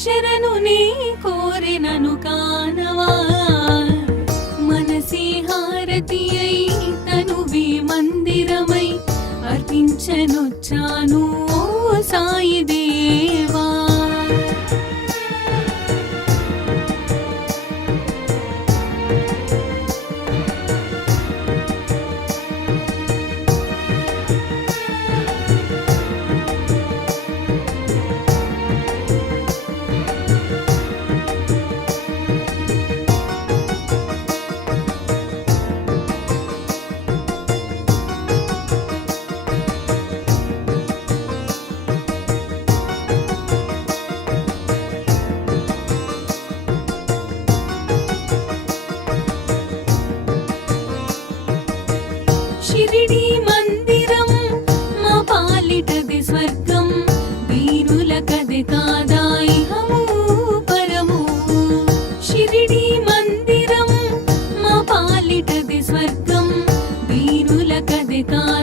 శరణు నీ కోరినను కానవా మనసి హారతి అయి తనువి మందిరమై అర్పించనొచ్చాను ఓ సాయి దేవా షిరిడి మందిరం మా పాలిటది స్వర్గం వీరులకది కాదా ఇహము పరము షిరిడి మందిరం మా పాలిటది స్వర్గం వీరులకది కాదా